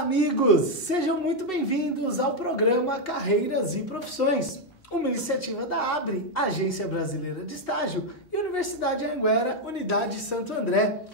Olá, amigos! Sejam muito bem-vindos ao programa Carreiras e Profissões, uma iniciativa da ABRE, Agência Brasileira de Estágio, e Universidade Anhanguera, Unidade Santo André.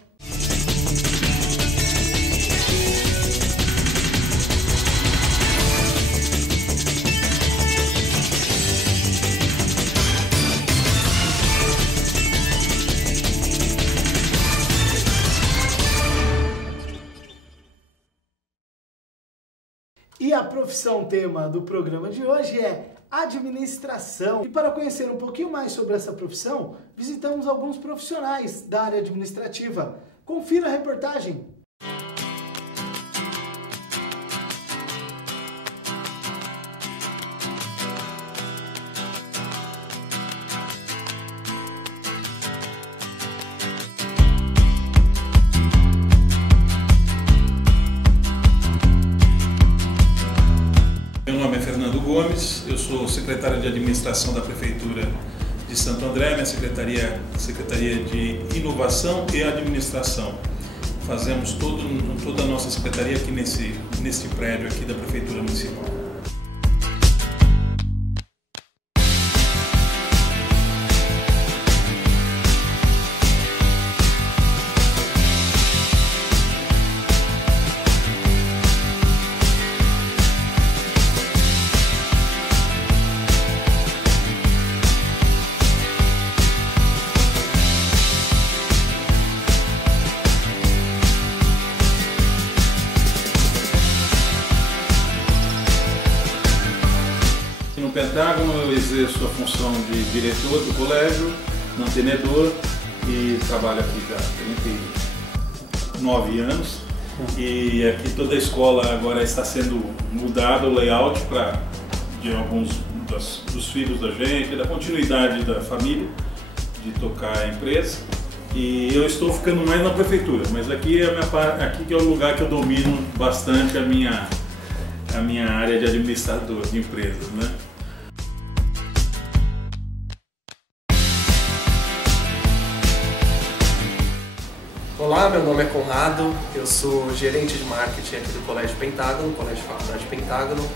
E a profissão tema do programa de hoje é administração. E para conhecer um pouquinho mais sobre essa profissão, visitamos alguns profissionais da área administrativa. Confira a reportagem. Meu nome é Fernando Gomes, eu sou secretário de Administração da Prefeitura de Santo André, minha secretaria de Inovação e Administração. Fazemos toda a nossa secretaria aqui nesse prédio aqui da Prefeitura Municipal. No Pentágono eu exerço a função de diretor do colégio, mantenedor, e trabalho aqui já há 39 anos. E aqui toda a escola agora está sendo mudada o layout de alguns dos filhos da gente, da continuidade da família, de tocar a empresa. E eu estou ficando mais na prefeitura, mas aqui aqui que é o lugar que eu domino bastante a minha área de administrador de empresas, né? Olá, meu nome é Conrado, eu sou gerente de marketing aqui do Colégio Pentágono, Colégio Faculdade Pentágono.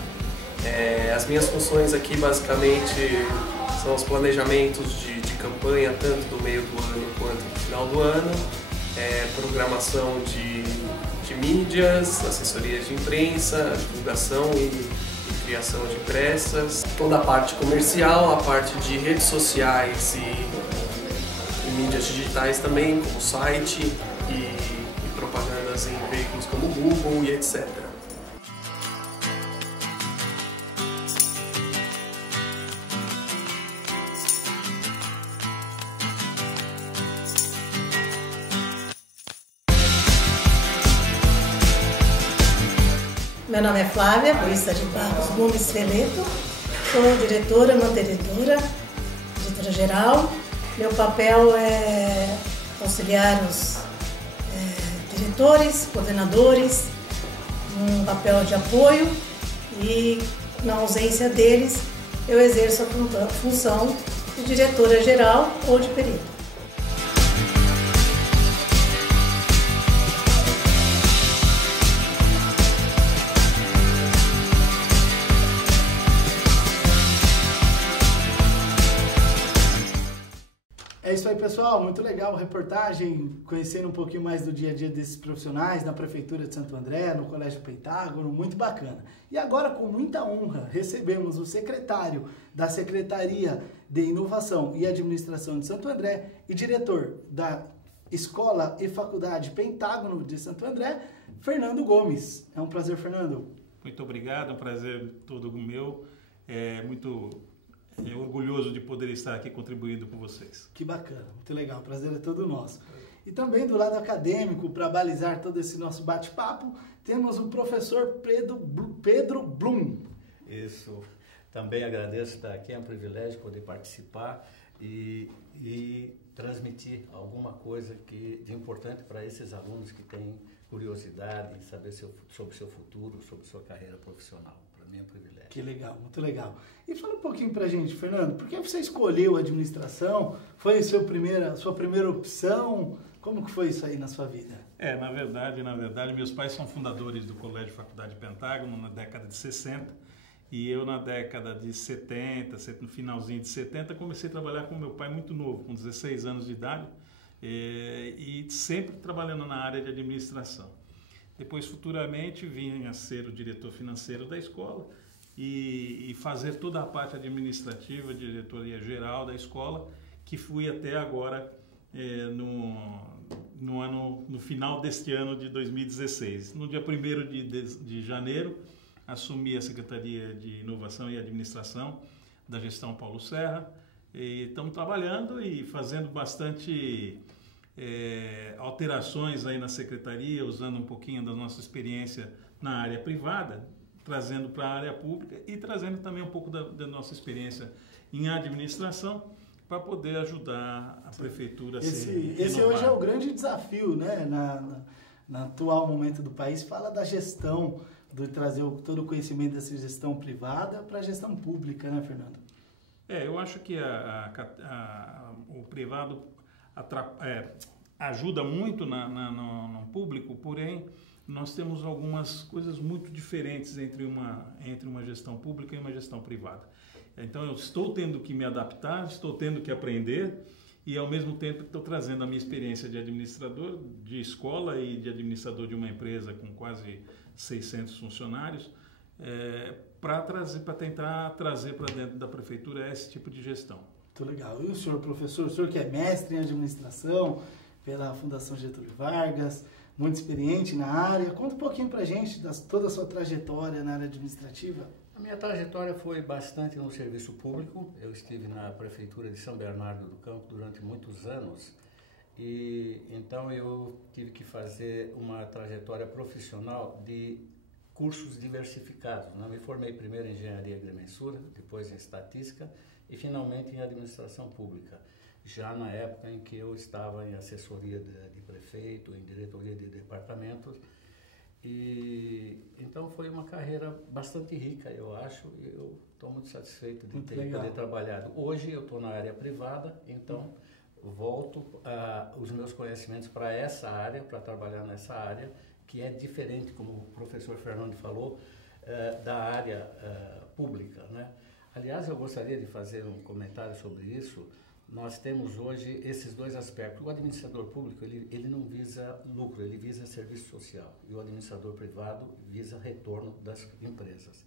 As minhas funções aqui basicamente são os planejamentos de campanha, tanto do meio do ano quanto do final do ano, programação de mídias, assessorias de imprensa, divulgação e criação de peças, toda a parte comercial, a parte de redes sociais e mídias digitais também, como site e propagandas em veículos como Google e etc. Meu nome é Flávia Luísa de Barros Gomes Veleto, sou diretora, mantenedora, diretora-geral. Meu papel é auxiliar os diretores, coordenadores, um papel de apoio, e na ausência deles eu exerço a função de diretora-geral ou de perito. É isso aí, pessoal. Muito legal a reportagem, conhecendo um pouquinho mais do dia a dia desses profissionais na Prefeitura de Santo André, no Colégio Pentágono, muito bacana. E agora, com muita honra, recebemos o secretário da Secretaria de Inovação e Administração de Santo André e diretor da Escola e Faculdade Pentágono de Santo André, Fernando Gomes. É um prazer, Fernando. Muito obrigado, é um prazer todo meu. Orgulhoso de poder estar aqui contribuindo com vocês. Que bacana, muito legal, o prazer é todo nosso. E também do lado acadêmico, para balizar todo esse nosso bate-papo, temos o professor Pedro Blum. Isso, também agradeço estar aqui, é um privilégio poder participar e transmitir alguma coisa de importante para esses alunos que têm curiosidade em saber sobre o seu futuro, sobre sua carreira profissional. Para mim é um privilégio. Que legal, muito legal. E fala um pouquinho pra gente, Fernando, por que você escolheu a administração? Foi a sua primeira opção? Como que foi isso aí na sua vida? Na verdade, meus pais são fundadores do Colégio Faculdade Pentágono na década de 60, e eu na década de 70, no finalzinho de 70, comecei a trabalhar com meu pai muito novo, com 16 anos de idade, e sempre trabalhando na área de administração. Depois, futuramente, vim a ser o diretor financeiro da escola e fazer toda a parte administrativa, diretoria geral da escola, que fui até agora no final deste ano de 2016. No dia 1º de janeiro, assumi a Secretaria de Inovação e Administração da gestão Paulo Serra, e estamos trabalhando e fazendo bastante alterações aí na Secretaria, usando um pouquinho da nossa experiência na área privada, trazendo para a área pública e trazendo também um pouco da nossa experiência em administração, para poder ajudar a prefeitura a ser renovada. Esse hoje é o grande desafio, né? Na atual momento do país, fala da gestão, de trazer todo o conhecimento dessa gestão privada para a gestão pública, né, Fernando? Eu acho que o privado ajuda muito no público, porém nós temos algumas coisas muito diferentes entre uma gestão pública e uma gestão privada. Então eu estou tendo que me adaptar, estou tendo que aprender, e ao mesmo tempo estou trazendo a minha experiência de administrador de escola e de administrador de uma empresa com quase 600 funcionários, para tentar trazer para dentro da prefeitura esse tipo de gestão. Muito legal. E o senhor, professor, o senhor que é mestre em administração pela Fundação Getúlio Vargas, muito experiente na área, conta um pouquinho para a gente toda a sua trajetória na área administrativa. A minha trajetória foi bastante no serviço público. Eu estive na Prefeitura de São Bernardo do Campo durante muitos anos, e então eu tive que fazer uma trajetória profissional de cursos diversificados. Eu me formei primeiro em Engenharia e Agrimensura, depois em Estatística e finalmente em Administração Pública, já na época em que eu estava em assessoria de prefeito, em diretoria de departamentos. E então foi uma carreira bastante rica, eu acho, e eu estou muito satisfeito de poder trabalhado. Hoje eu estou na área privada, então volto os meus conhecimentos para essa área, para trabalhar nessa área, que é diferente, como o professor Fernando falou, da área pública, né? Aliás, eu gostaria de fazer um comentário sobre isso. Nós temos hoje esses dois aspectos. O administrador público, ele não visa lucro, ele visa serviço social. E o administrador privado visa retorno das empresas.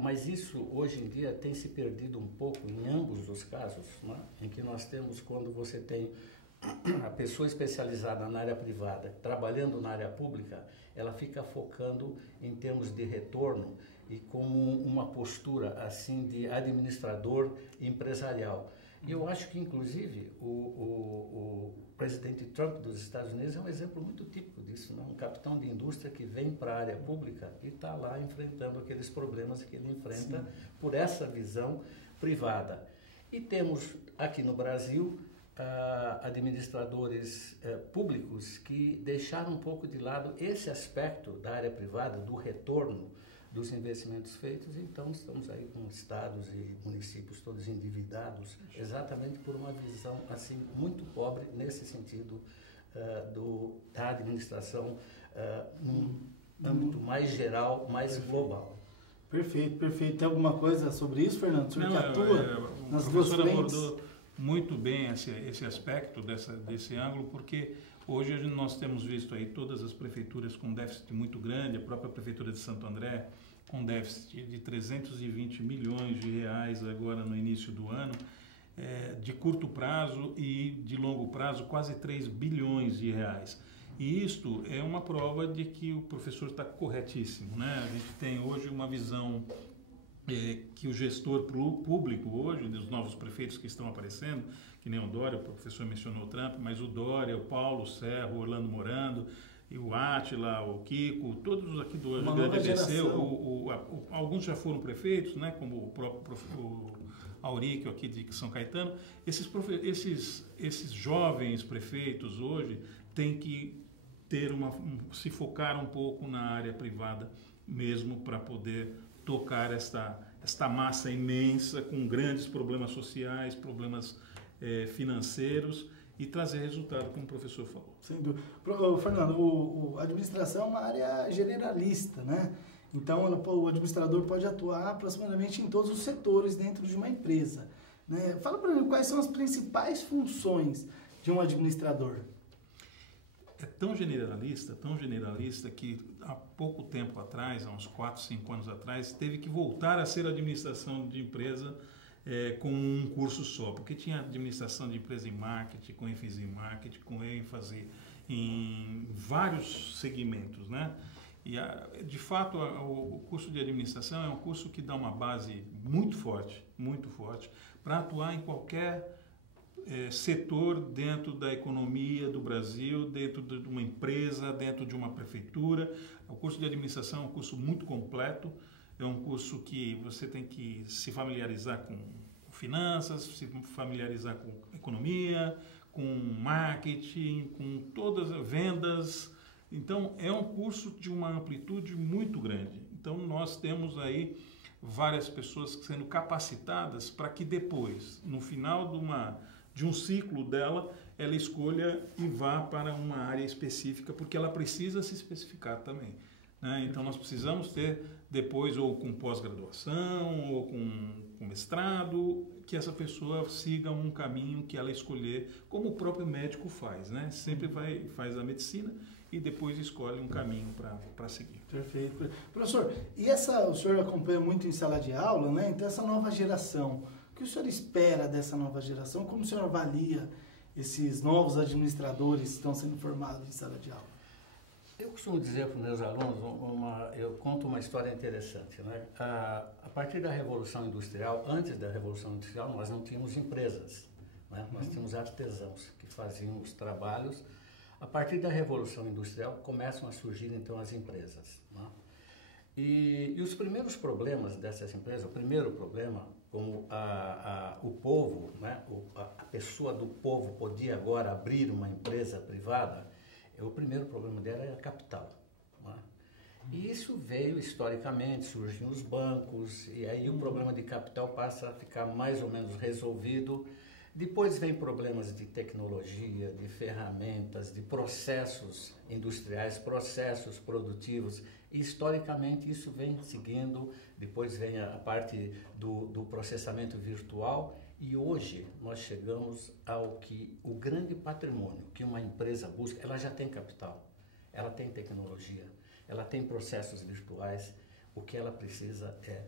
Mas isso, hoje em dia, tem se perdido um pouco em ambos os casos, né? Em que nós temos, quando você tem a pessoa especializada na área privada, trabalhando na área pública, ela fica focando em termos de retorno e com uma postura assim de administrador empresarial. E eu acho que, inclusive, o presidente Trump dos Estados Unidos é um exemplo muito típico disso, né? Um capitão de indústria que vem para a área pública e está lá enfrentando aqueles problemas que ele enfrenta. Sim. Por essa visão privada. E temos aqui no Brasil administradores públicos que deixaram um pouco de lado esse aspecto da área privada, do retorno dos investimentos feitos. Então estamos aí com estados e municípios todos endividados, exatamente por uma visão assim muito pobre nesse sentido da administração num âmbito mais geral, mais global. Perfeito, perfeito. Tem alguma coisa sobre isso, Fernando? O senhor que atua nas duas frentes? O professor abordou muito bem esse aspecto desse ângulo, porque hoje nós temos visto aí todas as prefeituras com déficit muito grande, a própria Prefeitura de Santo André com déficit de 320 milhões de reais agora no início do ano, de curto prazo e de longo prazo quase 3 bilhões de reais. E isto é uma prova de que o professor está corretíssimo, né? A gente tem hoje uma visão que o gestor público hoje, dos novos prefeitos que estão aparecendo, que nem o Dória, o professor mencionou o Trump, mas o Dória, o Paulo Serra, o Orlando Morando, e o Átila, o Kiko, todos aqui do Grande ABC, alguns já foram prefeitos, né, como o próprio Auríquio aqui de São Caetano. Esses jovens prefeitos hoje têm que se focar um pouco na área privada mesmo para poder tocar esta massa imensa com grandes problemas sociais, problemas financeiros e trazer resultado, como o professor falou. Sem dúvida. Fernando, a administração é uma área generalista, né? Então, o administrador pode atuar aproximadamente em todos os setores dentro de uma empresa, né? Fala para mim quais são as principais funções de um administrador. É tão generalista que há pouco tempo atrás, há uns 4, 5 anos atrás, teve que voltar a ser administração de empresa com um curso só, porque tinha administração de empresa em marketing, com ênfase em marketing, com ênfase em vários segmentos, né? E, de fato, o curso de administração é um curso que dá uma base muito forte, para atuar em qualquer setor dentro da economia do Brasil, dentro de uma empresa, dentro de uma prefeitura. O curso de administração é um curso muito completo, é um curso que você tem que se familiarizar com finanças, se familiarizar com economia, com marketing, com todas as vendas. Então, é um curso de uma amplitude muito grande. Então, nós temos aí várias pessoas sendo capacitadas para que depois, no final de um ciclo dela, ela escolha e vá para uma área específica, porque ela precisa se especificar também, né? Então, nós precisamos ter depois, ou com pós-graduação, ou com mestrado, que essa pessoa siga um caminho que ela escolher, como o próprio médico faz, né? Sempre faz a medicina e depois escolhe um caminho para seguir. Perfeito. Professor, o senhor acompanha muito em sala de aula, né? Então, essa nova geração, o que o senhor espera dessa nova geração? Como o senhor avalia esses novos administradores que estão sendo formados em sala de aula? Eu costumo dizer para os meus alunos, eu conto uma história interessante, né? A partir da Revolução Industrial, antes da Revolução Industrial, nós não tínhamos empresas, né? Nós tínhamos artesãos que faziam os trabalhos. A partir da Revolução Industrial começam a surgir então as empresas, né? E os primeiros problemas dessas empresas, o primeiro problema, como o povo, né? A pessoa do povo podia agora abrir uma empresa privada, o primeiro problema dela era capital, né? E isso veio historicamente, surgiam os bancos, e aí o problema de capital passa a ficar mais ou menos resolvido. Depois vem problemas de tecnologia, de ferramentas, de processos industriais, processos produtivos. E, historicamente, isso vem seguindo. Depois vem a parte do processamento virtual. E hoje nós chegamos ao que o grande patrimônio que uma empresa busca, ela já tem capital, ela tem tecnologia, ela tem processos virtuais. O que ela precisa é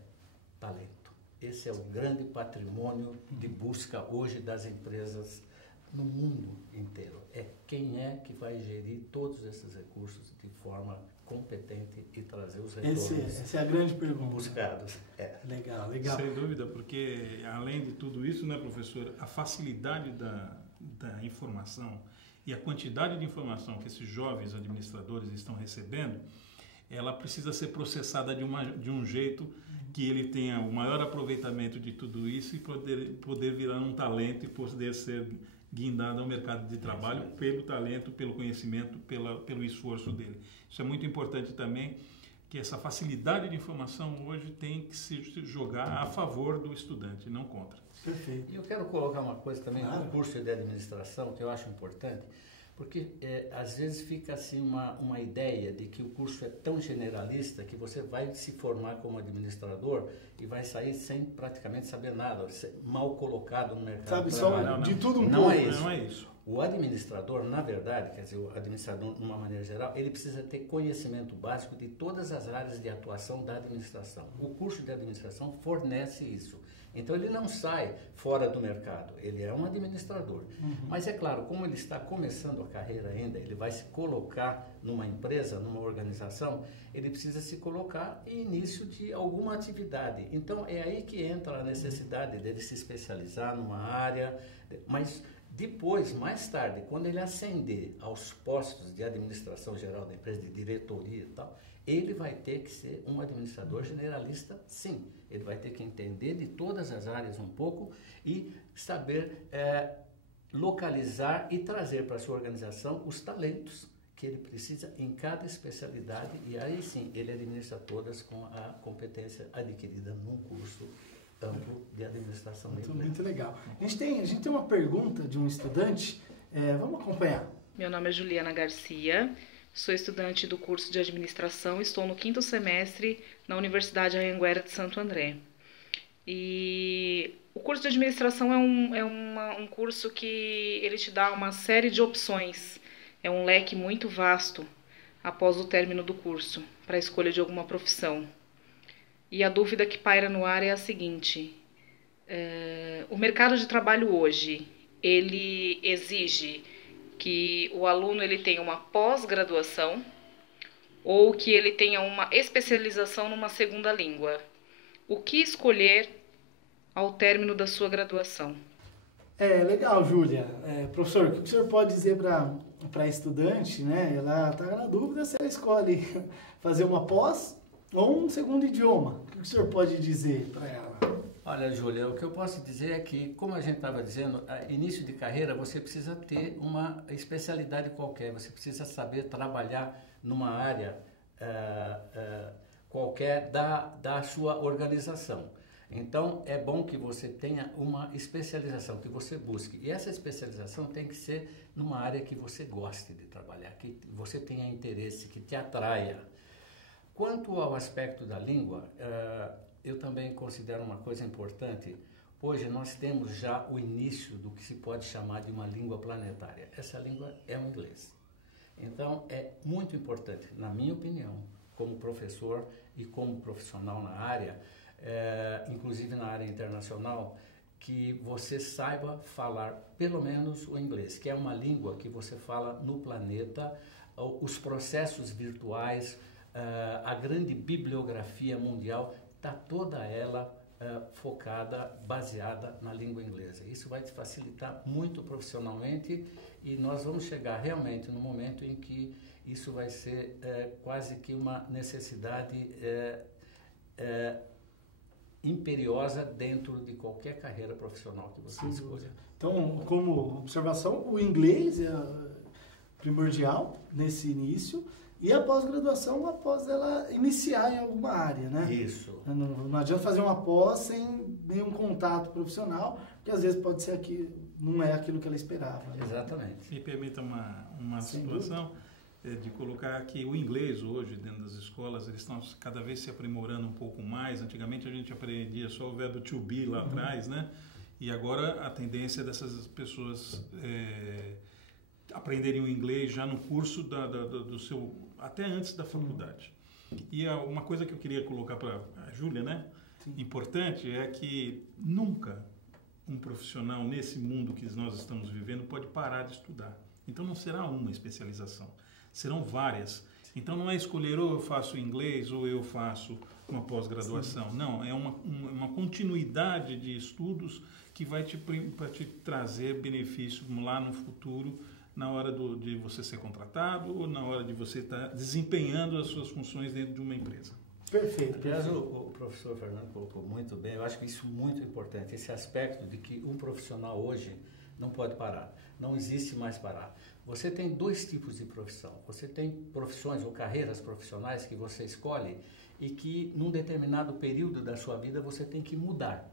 talento. Esse é o grande patrimônio de busca hoje das empresas no mundo inteiro. É quem é que vai gerir todos esses recursos de forma competente e trazer os retornos essa é a grande pergunta buscados. Legal. Sem dúvida, porque além de tudo isso, né, professor, a facilidade da informação e a quantidade de informação que esses jovens administradores estão recebendo, ela precisa ser processada de um jeito que ele tenha o maior aproveitamento de tudo isso e poder virar um talento e poder ser guindado ao mercado de trabalho pelo talento, pelo conhecimento, pelo esforço dele. Isso é muito importante também, que essa facilidade de informação hoje tem que se jogar a favor do estudante, não contra. Perfeito. E eu quero colocar uma coisa também no curso de administração que eu acho importante, porque às vezes fica assim uma ideia de que o curso é tão generalista que você vai se formar como administrador e vai sair sem praticamente saber nada, mal colocado no mercado de trabalho. Sabe só de tudo um pouco. Não é isso. O administrador, na verdade, quer dizer, o administrador, de uma maneira geral, ele precisa ter conhecimento básico de todas as áreas de atuação da administração. O curso de administração fornece isso. Então, ele não sai fora do mercado, ele é um administrador. Mas, é claro, como ele está começando a carreira ainda, ele vai se colocar numa empresa, numa organização, ele precisa se colocar em início de alguma atividade. Então, é aí que entra a necessidade dele se especializar numa área, mas depois, mais tarde, quando ele ascender aos postos de administração geral da empresa, de diretoria e tal, ele vai ter que ser um administrador generalista, sim. Ele vai ter que entender de todas as áreas um pouco e saber localizar e trazer para a sua organização os talentos que que ele precisa em cada especialidade, e aí sim ele administra todas com a competência adquirida num curso amplo de administração da empresa. Muito legal. A gente tem uma pergunta de um estudante, vamos acompanhar. Meu nome é Juliana Garcia, sou estudante do curso de administração, estou no 5º semestre na Universidade Anhanguera de Santo André. E o curso de administração é um curso que ele te dá uma série de opções, é um leque muito vasto após o término do curso, para a escolha de alguma profissão. E a dúvida que paira no ar é a seguinte, o mercado de trabalho hoje, ele exige que o aluno ele tenha uma pós-graduação ou que ele tenha uma especialização numa segunda língua. O que escolher ao término da sua graduação? Legal, Júlia. Professor, o que o senhor pode dizer para a estudante, né? Ela está na dúvida se ela escolhe fazer uma pós ou um segundo idioma. O que o senhor pode dizer para ela? Olha, Júlia, o que eu posso dizer é que, como a gente estava dizendo, início de carreira você precisa ter uma especialidade qualquer, você precisa saber trabalhar numa área qualquer da sua organização. Então, é bom que você tenha uma especialização, que você busque. E essa especialização tem que ser numa área que você goste de trabalhar, que você tenha interesse, que te atraia. Quanto ao aspecto da língua, eu também considero uma coisa importante. Hoje nós temos já o início do que se pode chamar de uma língua planetária. Essa língua é o inglês. Então, é muito importante, na minha opinião, como professor e como profissional na área, inclusive na área internacional, que você saiba falar pelo menos o inglês, que é uma língua que você fala no planeta, os processos virtuais, a grande bibliografia mundial, está toda ela focada, baseada na língua inglesa. Isso vai te facilitar muito profissionalmente e nós vamos chegar realmente no momento em que isso vai ser quase que uma necessidade imperiosa dentro de qualquer carreira profissional que você escolha. Então, como observação, o inglês é primordial nesse início e a pós-graduação após ela iniciar em alguma área, né? Isso. Não adianta fazer uma pós sem nenhum contato profissional, porque às vezes pode ser que não é aquilo que ela esperava. Né? Exatamente. Me permita uma situação de colocar que o inglês hoje dentro das escolas eles estão cada vez se aprimorando um pouco mais. Antigamente a gente aprendia só o verbo to be lá atrás, né? E agora a tendência dessas pessoas aprenderem o inglês já no curso do seu até antes da faculdade. E uma coisa que eu queria colocar para a Júlia, né? Sim. Importante é que nunca um profissional nesse mundo que nós estamos vivendo pode parar de estudar. Então não será uma especialização, serão várias. Então não é escolher ou eu faço inglês ou eu faço uma pós-graduação. Não, é uma continuidade de estudos que vai te trazer benefício lá no futuro, na hora de você ser contratado ou na hora de você estar desempenhando as suas funções dentro de uma empresa. Perfeito. Aliás, o professor Fernando colocou muito bem, eu acho que isso é muito importante, esse aspecto de que um profissional hoje não pode parar, não existe mais parar. Você tem dois tipos de profissão, você tem profissões ou carreiras profissionais que você escolhe e que num determinado período da sua vida você tem que mudar.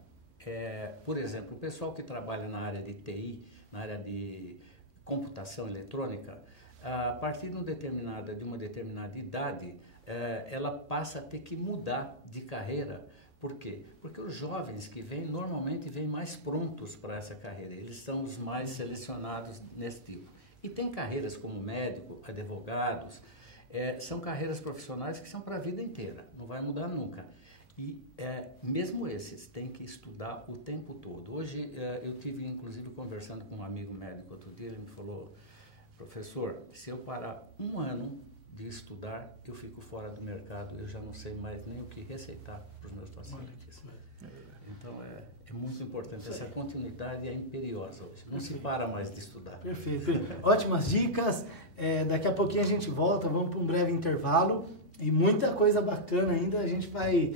Por exemplo, o pessoal que trabalha na área de TI, na área de computação eletrônica, a partir de uma determinada idade, ela passa a ter que mudar de carreira. Por quê? Porque os jovens que vêm, normalmente vêm mais prontos para essa carreira, eles são os mais selecionados nesse tipo. E tem carreiras como médico, advogados, são carreiras profissionais que são para a vida inteira, não vai mudar nunca. E mesmo esses têm que estudar o tempo todo. Hoje eu tive inclusive conversando com um amigo médico outro dia, ele me falou: professor, se eu parar um ano de estudar, eu fico fora do mercado, eu já não sei mais nem o que receitar para os meus pacientes. Então é muito importante, essa continuidade é imperiosa hoje, não se para mais de estudar. Perfeito, ótimas dicas, daqui a pouquinho a gente volta, vamos para um breve intervalo e muita coisa bacana ainda a gente vai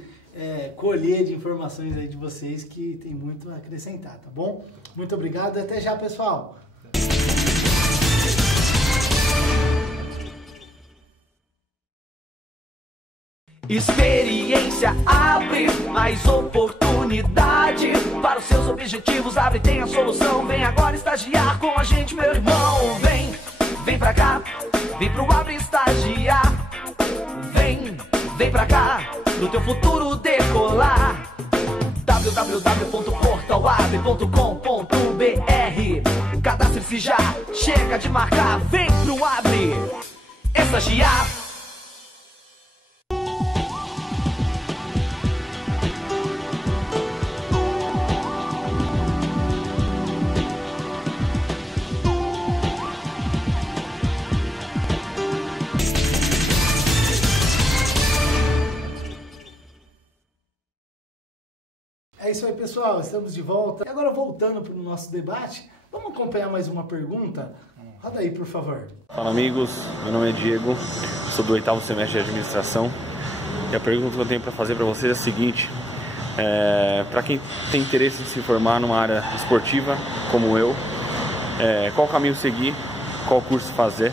colher de informações aí de vocês que tem muito a acrescentar, tá bom? Muito obrigado, até já, pessoal! Experiência abre mais oportunidade para os seus objetivos. Abre, tem a solução. Vem agora estagiar com a gente, meu irmão. Vem pra cá, vem pro Abre estagiar. Vem pra cá, no teu futuro decolar. www.portalabre.com.br. Cadastre-se já, chega de marcar. Vem pro Abre estagiar. É isso aí, pessoal, estamos de volta. E agora, voltando para o nosso debate, vamos acompanhar mais uma pergunta? Roda aí, por favor. Fala, amigos, meu nome é Diego, sou do 8º semestre de administração. E a pergunta que eu tenho para fazer para vocês é a seguinte: para quem tem interesse em se formar numa área esportiva, como eu, qual caminho seguir, qual curso fazer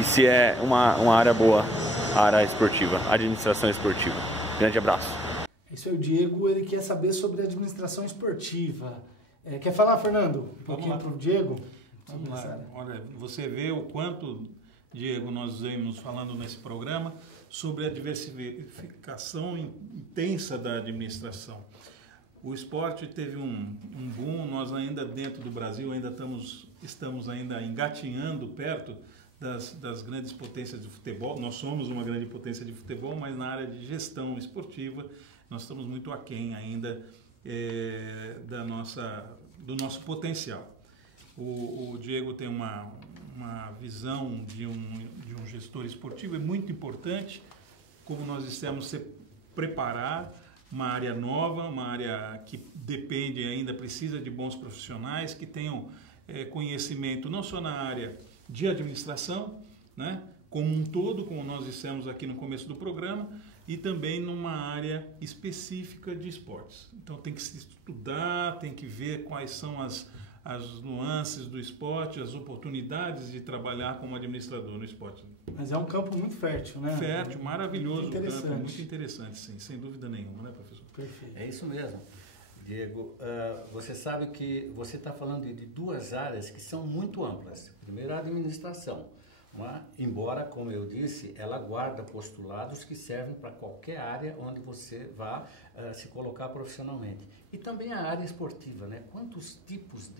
e se é uma área boa, a área esportiva, administração esportiva. Grande abraço. Isso aí, o Diego, ele quer saber sobre administração esportiva. Quer falar, Fernando? Um pouquinho para o Diego? Vamos lá. Olha, você vê o quanto, Diego, nós vemos falando nesse programa sobre a diversificação intensa da administração. O esporte teve um boom, nós ainda dentro do Brasil estamos ainda engatinhando perto das grandes potências de futebol. Nós somos uma grande potência de futebol, mas na área de gestão esportiva nós estamos muito aquém ainda do nosso potencial. O Diego tem uma visão de um gestor esportivo, é muito importante, como nós dissemos, se preparar uma área nova, uma área que depende ainda, precisa de bons profissionais que tenham conhecimento não só na área de administração, né, como um todo, como nós dissemos aqui no começo do programa, e também numa área específica de esportes. Então tem que se estudar, tem que ver quais são as nuances do esporte, as oportunidades de trabalhar como administrador no esporte. Mas é um campo muito fértil, né? Fértil, maravilhoso. Muito interessante. Campo, muito interessante, sim, sem dúvida nenhuma, né, professor? Perfeito. É isso mesmo. Diego, você sabe que você está falando de duas áreas que são muito amplas. Primeiro, a administração. Embora, como eu disse, ela guarda postulados que servem para qualquer área onde você vá se colocar profissionalmente. E também a área esportiva, né? Quantos tipos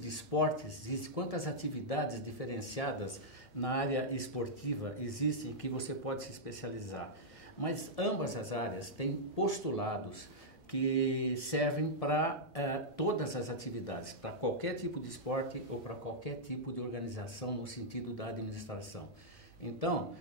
de esportes existem, quantas atividades diferenciadas na área esportiva existem que você pode se especializar. Mas ambas as áreas têm postulados que servem para todas as atividades, para qualquer tipo de esporte ou para qualquer tipo de organização no sentido da administração. Então,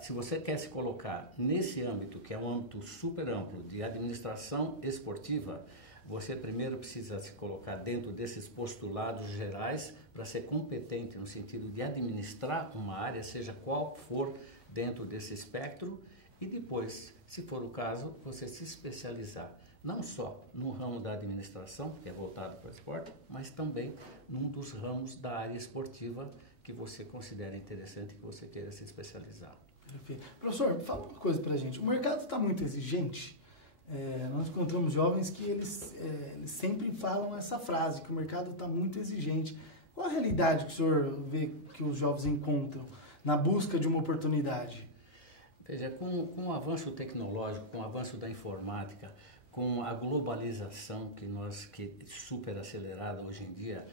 se você quer se colocar nesse âmbito, que é um âmbito super amplo de administração esportiva, você primeiro precisa se colocar dentro desses postulados gerais para ser competente no sentido de administrar uma área, seja qual for dentro desse espectro, e depois, se for o caso, você se especializar. Não só no ramo da administração, que é voltado para o esporte, mas também num dos ramos da área esportiva que você considera interessante, que você queira se especializar. Perfeito. Professor, fala uma coisa para a gente. O mercado está muito exigente. Nós encontramos jovens que eles sempre falam essa frase, que o mercado está muito exigente. Qual a realidade que o senhor vê que os jovens encontram na busca de uma oportunidade? Veja, com o avanço tecnológico, com o avanço da informática, com a globalização que super acelerada hoje em dia,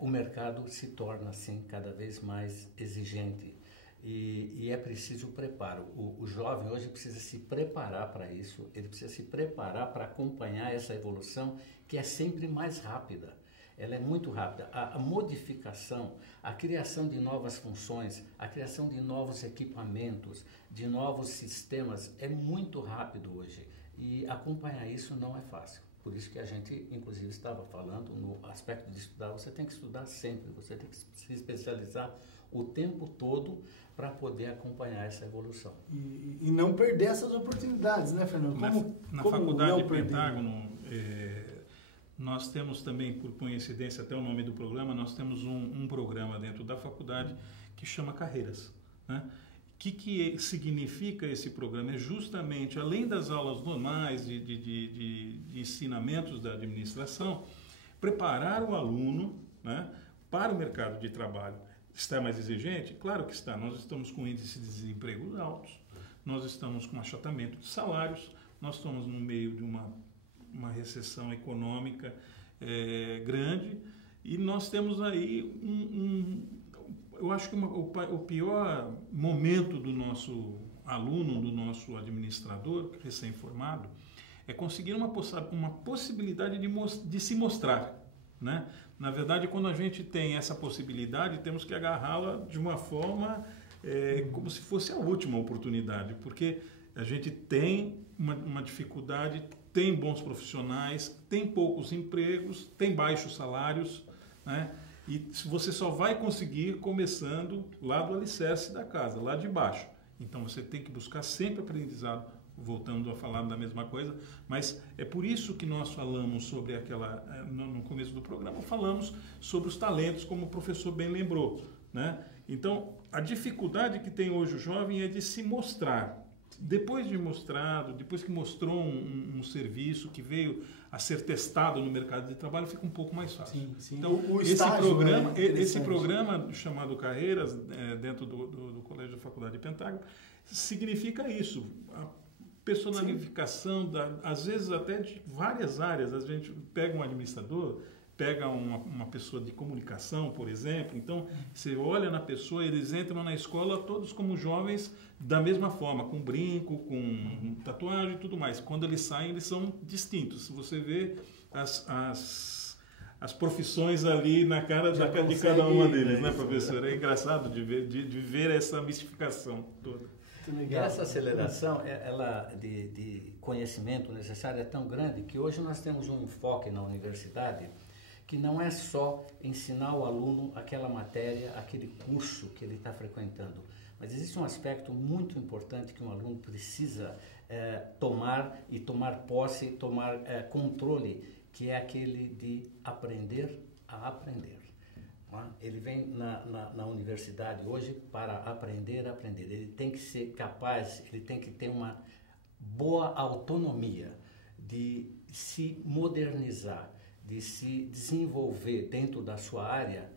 o mercado se torna assim cada vez mais exigente e é preciso preparo. O jovem hoje precisa se preparar para isso, ele precisa se preparar para acompanhar essa evolução que é sempre mais rápida. Ela é muito rápida. A modificação, a criação de novas funções, a criação de novos equipamentos, de novos sistemas é muito rápido hoje. E acompanhar isso não é fácil. Por isso que a gente, inclusive, estava falando no aspecto de estudar. Você tem que estudar sempre, você tem que se especializar o tempo todo para poder acompanhar essa evolução. E não perder essas oportunidades, né, Fernando? Na Faculdade de Pentágono, nós temos também, por coincidência, até o nome do programa, nós temos um programa dentro da faculdade que chama Carreiras, né? que significa esse programa? É justamente, além das aulas normais de ensinamentos da administração, preparar o aluno, né, para o mercado de trabalho. Está mais exigente? Claro que está. Nós estamos com índices de desemprego altos, nós estamos com achatamento de salários, nós estamos no meio de uma recessão econômica grande, e nós temos aí eu acho que o pior momento do nosso aluno, do nosso administrador recém-formado, é conseguir uma possibilidade de se mostrar, né? Na verdade, quando a gente tem essa possibilidade, temos que agarrá-la de uma forma como se fosse a última oportunidade, porque a gente tem uma dificuldade, tem bons profissionais, tem poucos empregos, tem baixos salários, né? E você só vai conseguir começando lá do alicerce da casa, lá de baixo. Então você tem que buscar sempre aprendizado, voltando a falar da mesma coisa, mas é por isso que nós falamos sobre no começo do programa, falamos sobre os talentos, como o professor bem lembrou, né? Então, a dificuldade que tem hoje o jovem é de se mostrar. Depois de mostrado, depois que mostrou um serviço que veio a ser testado no mercado de trabalho, fica um pouco mais fácil. Sim, sim. Então, esse programa chamado Carreiras, dentro do Colégio da Faculdade de Pentágono, significa isso, a personalificação, às vezes até de várias áreas. A gente pega um administrador, pega uma pessoa de comunicação, por exemplo, então você olha na pessoa, eles entram na escola todos como jovens da mesma forma, com brinco, com tatuagem e tudo mais. Quando eles saem, eles são distintos. Se você vê as profissões ali na cara de cada uma deles, né, professor? É engraçado de ver essa mistificação toda. E essa aceleração de conhecimento necessário é tão grande que hoje nós temos um enfoque na universidade que não é só ensinar o aluno aquela matéria, aquele curso que ele está frequentando, mas existe um aspecto muito importante que um aluno precisa tomar posse, tomar controle, que é aquele de aprender a aprender. Ele vem na universidade hoje para aprender a aprender. Ele tem que ser capaz, ele tem que ter uma boa autonomia de se modernizar, de se desenvolver dentro da sua área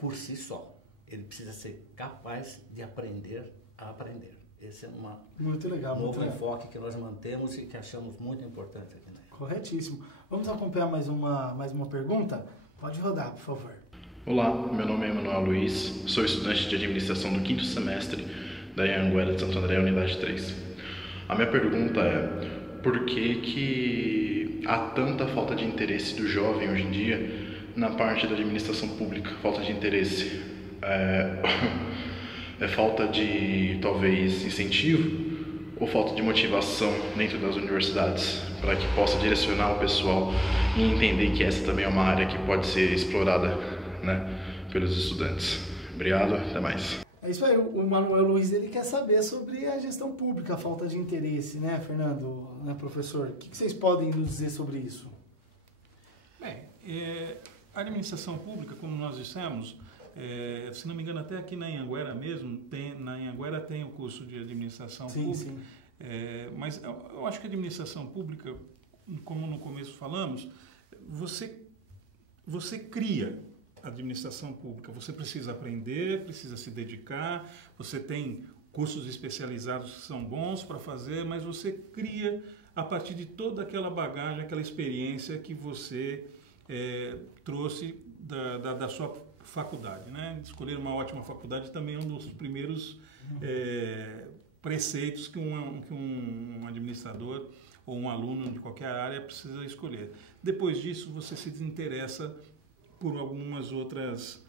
por si só. Ele precisa ser capaz de aprender a aprender. Esse é muito legal, um novo enfoque que nós mantemos e que achamos muito importante aqui, né? Corretíssimo. Vamos acompanhar mais uma pergunta? Pode rodar, por favor. Olá, meu nome é Emanuel Luiz, sou estudante de administração do 5º semestre da Anhanguera de Santo André, unidade 3. A minha pergunta é: por que há tanta falta de interesse do jovem hoje em dia na parte da administração pública? Falta de interesse é falta de, talvez, incentivo ou falta de motivação dentro das universidades para que possa direcionar o pessoal e entender que essa também é uma área que pode ser explorada, né, pelos estudantes. Obrigado, até mais. É isso aí, o Manuel Luiz, ele quer saber sobre a gestão pública, a falta de interesse, né, Fernando, né, professor? O que vocês podem nos dizer sobre isso? Bem, a administração pública, como nós dissemos, se não me engano, até aqui na Anhanguera mesmo, na Anhanguera tem o curso de administração pública. Sim. Mas eu acho que a administração pública, como no começo falamos, você cria a administração pública, você precisa aprender, precisa se dedicar, você tem cursos especializados que são bons para fazer, mas você cria a partir de toda aquela bagagem, aquela experiência que você trouxe da sua faculdade, né? Escolher uma ótima faculdade também é um dos primeiros preceitos que um administrador ou um aluno de qualquer área precisa escolher. Depois disso, você se desinteressa por algumas outras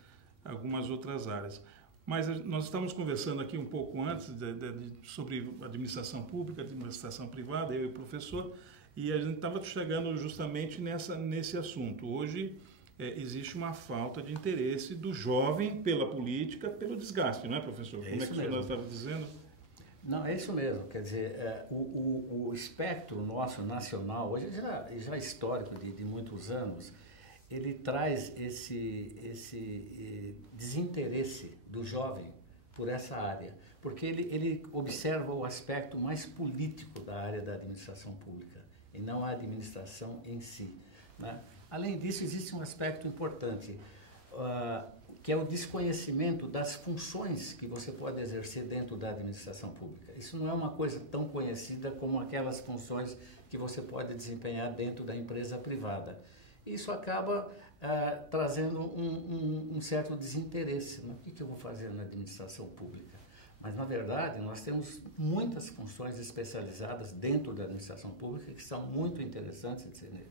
áreas. Mas nós estávamos conversando aqui um pouco antes sobre administração pública, administração privada, eu e o professor, e a gente estava chegando justamente nesse assunto. Hoje existe uma falta de interesse do jovem pela política, pelo desgaste, não é, professor? Como é que o senhor estava dizendo? Não, é isso mesmo. Quer dizer, o espectro nosso nacional, hoje já histórico de muitos anos, ele traz esse desinteresse do jovem por essa área. porque ele observa o aspecto mais político da área da administração pública e não a administração em si, né? Além disso, existe um aspecto importante, que é o desconhecimento das funções que você pode exercer dentro da administração pública. Isso não é uma coisa tão conhecida como aquelas funções que você pode desempenhar dentro da empresa privada. Isso acaba trazendo um certo desinteresse. O que eu vou fazer na administração pública? Mas, na verdade, nós temos muitas funções especializadas dentro da administração pública que são muito interessantes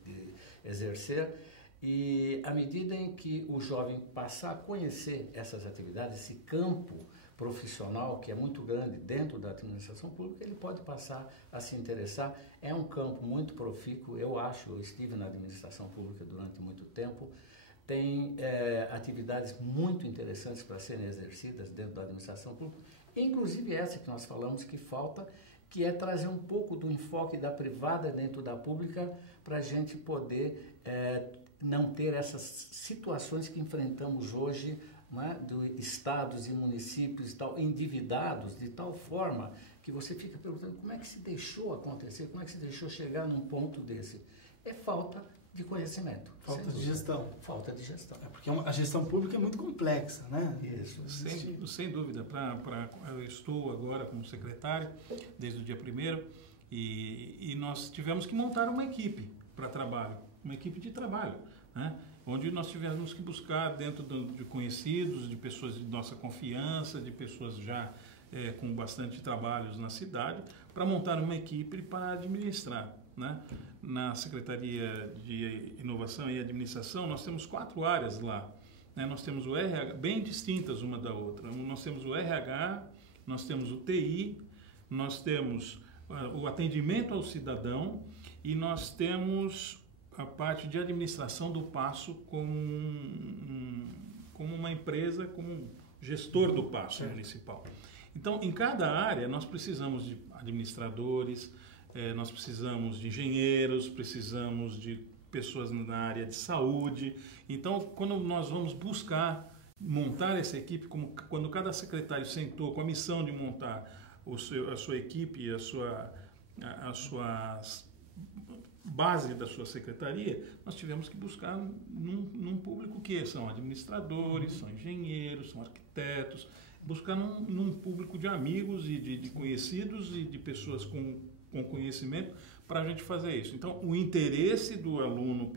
de exercer, e à medida em que o jovem passar a conhecer essas atividades, esse campo profissional que é muito grande dentro da administração pública, ele pode passar a se interessar. É um campo muito profícuo, eu estive na administração pública durante muito tempo, tem atividades muito interessantes para serem exercidas dentro da administração pública, inclusive essa que nós falamos que falta, que é trazer um pouco do enfoque da privada dentro da pública para a gente poder não ter essas situações que enfrentamos hoje, né, de estados e municípios e tal, endividados de tal forma que você fica perguntando como é que se deixou acontecer, como é que se deixou chegar num ponto desse. É falta de conhecimento. Falta de gestão. Falta de gestão. É porque a gestão pública é muito complexa, né? Isso. Sem dúvida. Eu estou agora como secretário desde o dia 1º e nós tivemos que montar uma equipe para trabalho, uma equipe de trabalho, né? Onde nós tivemos que buscar dentro de conhecidos, de pessoas de nossa confiança, de pessoas já com bastante trabalhos na cidade, para montar uma equipe para administrar, né? Na Secretaria de Inovação e Administração, nós temos 4 áreas lá, né? Nós temos o RH, bem distintas uma da outra. Nós temos o RH, nós temos o TI, nós temos o atendimento ao cidadão e nós temos a parte de administração do Paço como uma empresa, como um gestor do Paço municipal. Então, em cada área, nós precisamos de administradores, nós precisamos de engenheiros, precisamos de pessoas na área de saúde. Então, quando nós vamos buscar montar essa equipe, quando cada secretário sentou com a missão de montar a sua equipe e a sua base da sua secretaria, nós tivemos que buscar num público que são administradores, são engenheiros, são arquitetos, buscar num público de amigos e de conhecidos e de pessoas com conhecimento para a gente fazer isso. Então, o interesse do aluno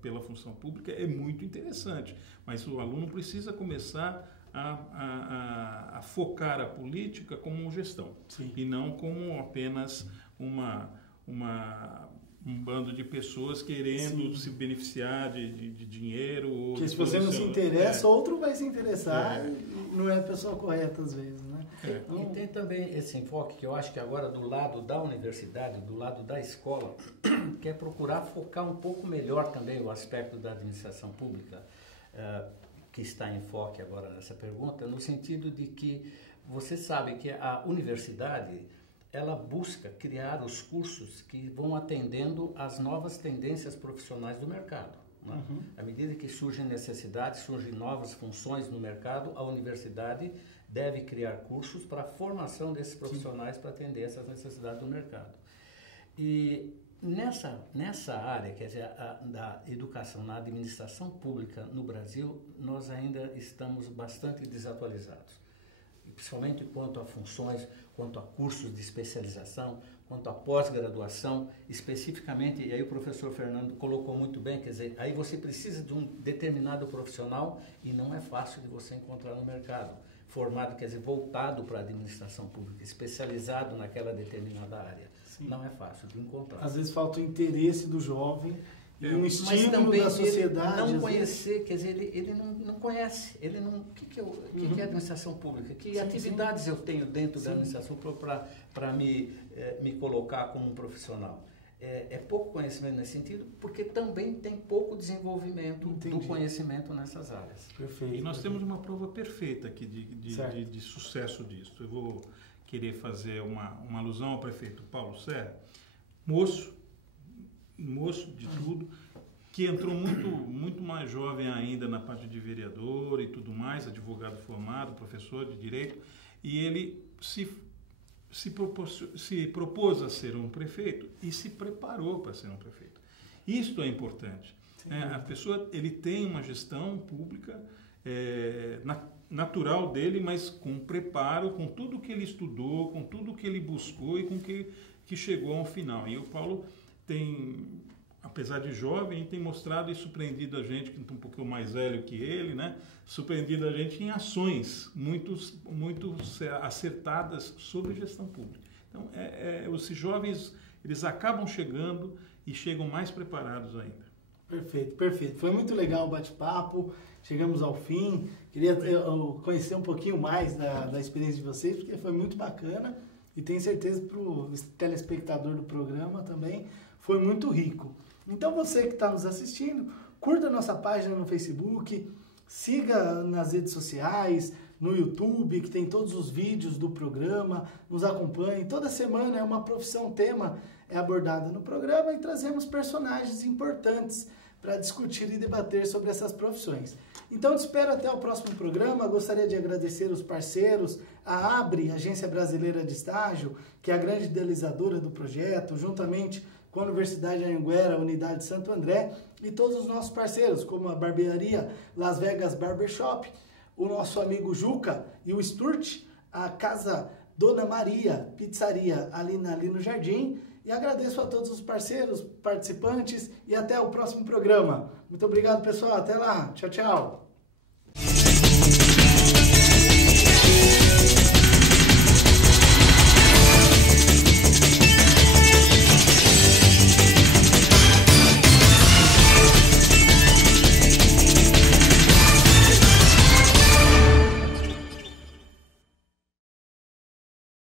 pela função pública é muito interessante, mas o aluno precisa começar a focar a política como gestão. Sim. E não como apenas um bando de pessoas querendo se beneficiar de dinheiro. Porque se você não se interessa, outro vai se interessar e não é a pessoa correta às vezes, né? E tem também esse enfoque que eu acho que agora do lado da universidade, do lado da escola, que é procurar focar um pouco melhor também o aspecto da administração pública, que está em foque agora nessa pergunta, no sentido de que você sabe que a universidade ela busca criar os cursos que vão atendendo às novas tendências profissionais do mercado, né? Uhum. À medida que surgem necessidades, surgem novas funções no mercado, a universidade deve criar cursos para a formação desses profissionais para atender essas necessidades do mercado. E nessa área, quer dizer, da educação, na administração pública no Brasil, nós ainda estamos bastante desatualizados, principalmente quanto a funções, quanto a cursos de especialização, quanto a pós-graduação, especificamente, e aí o professor Fernando colocou muito bem, quer dizer, aí você precisa de um determinado profissional e não é fácil de você encontrar no mercado, formado, quer dizer, voltado para a administração pública, especializado naquela determinada área. Sim. Não é fácil de encontrar. Às vezes falta o interesse do jovem, e um estímulo da sociedade. Ele não conhecer, quer dizer, ele não conhece. Ele não. O que é administração pública? Que atividades eu tenho dentro da administração pública para me colocar como um profissional? É pouco conhecimento nesse sentido, porque também tem pouco desenvolvimento do conhecimento nessas áreas. Perfeito. E nós temos uma prova perfeita aqui de sucesso disso. Eu vou querer fazer uma alusão ao prefeito Paulo Serra, moço de tudo, que entrou muito mais jovem ainda na parte de vereador e tudo mais, advogado formado, professor de direito, e ele se propôs a ser um prefeito e se preparou para ser um prefeito. Isto é importante. A pessoa ele tem uma gestão pública natural dele, mas com preparo, com tudo que ele estudou, com tudo que ele buscou e com que chegou ao final. E o Paulo tem, apesar de jovem, tem mostrado e surpreendido a gente, que é um pouquinho mais velho que ele, né? Surpreendido a gente em ações muito acertadas sobre gestão pública. Então, os jovens, eles acabam chegando e chegam mais preparados ainda. Perfeito, perfeito. Foi muito legal o bate-papo, chegamos ao fim. Queria conhecer um pouquinho mais da experiência de vocês, porque foi muito bacana e tenho certeza para o telespectador do programa também foi muito rico. Então você que está nos assistindo, curta a nossa página no Facebook, siga nas redes sociais, no YouTube, que tem todos os vídeos do programa, nos acompanhe. Toda semana é uma profissão tema abordada no programa e trazemos personagens importantes para discutir e debater sobre essas profissões. Então te espero até o próximo programa. Gostaria de agradecer os parceiros, a ABRE, Agência Brasileira de Estágio, que é a grande idealizadora do projeto, juntamente com a Universidade Anhanguera, Unidade Santo André, e todos os nossos parceiros, como a barbearia Las Vegas Barbershop, o nosso amigo Juca e o Sturt, a Casa Dona Maria, pizzaria ali no Jardim. E agradeço a todos os parceiros, participantes e até o próximo programa. Muito obrigado, pessoal. Até lá. Tchau, tchau.